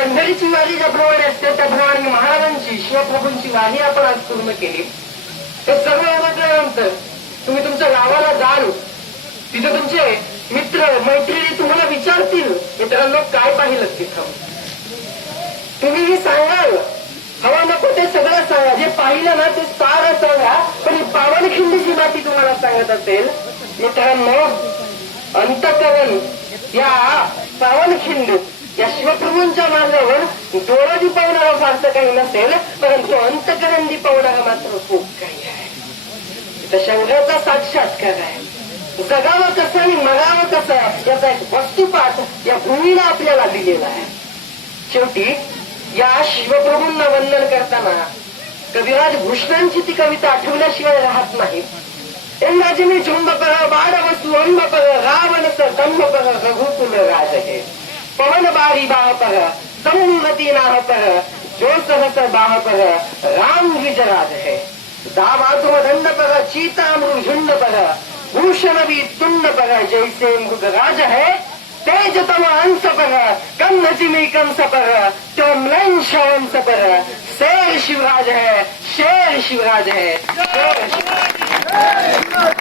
पंढरीची वारी ज्याप्रमाणे असते त्याप्रमाणे महाराजांची शिवप्रभूंची वारी आपण आज पूर्ण केली. हे सर्व आवडल्यानंतर तुम्ही तुमच्या गावाला जाल. तिथे तुमचे मित्र मैत्रिणी तुम्हाला विचारतील मित्रांनो काय पाहिलं तिथं? तुम्हीही सांगाल. हवा नको ते सगळं सांगा. जे पाहिलं ना ते सारं सांगा. पण ही पावनखिंडीची माती तुम्हाला सांगत असेल मित्रांनो अंतकरण या पावनखिंड. या शिवप्रभूंच्या डोळा दिपवणारा फारसं काही नसेल परंतु अंतकरण दिपवणारा मात्र खूप काही आहे. तर शंकराचा साक्षात्कार आहे. जगावं कसं आणि मरावं कसं याचा एक वस्तुपाठ या भूमीला आपल्याला दिलेला आहे. शेवटी या शिवप्रभूंना वंदन करताना कविराज भूषणांची ती कविता आठवल्याशिवाय राहत नाही. इंद्राजिनी झुंब कर बाड वस्तू अंब पर रावण तर दंभ पर रघुकुल राज हे पवन बारी बाह पर संमती नाह जो सहस बाह पर राम विजराज है। दावातुम दंड पर चीतामृ झुंड पर भूषण भी तुंड पर जैसे मृगराज है। तेज तम अंश पर कन्न जिमी कंस पर चोम्लन शवंस पर शेर शिवराज है शेर शिवराज है। शेर शिवराज।